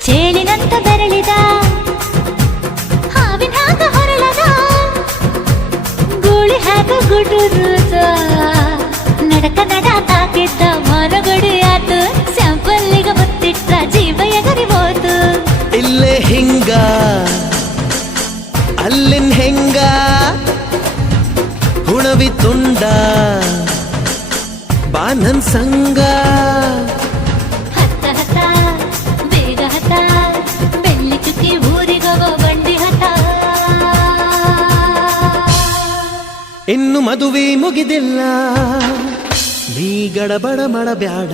ಚೇಳಿನಂತ ಬೆರಳಿದ ಹಾವಿನ ಹಾಗ ಹೊರಳದ ಗೂಳಿ ಹಾಗ ಗುಡುರುದ ನಡಕ ನಡ ತಾಕಿದ್ದ ಮನಗಡಿ ಆತು ಸ್ಯಾಂಪಲ್ಲಿಗ ಮುತ್ತಿಟ್ಟ ಜೀವ ಎಗರಿಬೋದು ಇಲ್ಲೇ ಹಿಂಗ ಅಲ್ಲಿನ್ ಹೆಂಗ ಹುಣವಿ ತುಂಡ ಬಾ ನನ್ ಸಂಗ ಹತ್ತ ಹತ್ತ ಬೇಗ ಹತ್ತ ಬೆಳ್ಳಿ ಚುಕ್ಕಿ ಊರಿಗವ ಬಂಡಿ ಹತ್ತ ಇನ್ನು ಮದುವೆ ಮುಗಿದಿಲ್ಲ ನೀ ಗಡಬಡ ಮಾಡಬ್ಯಾಡ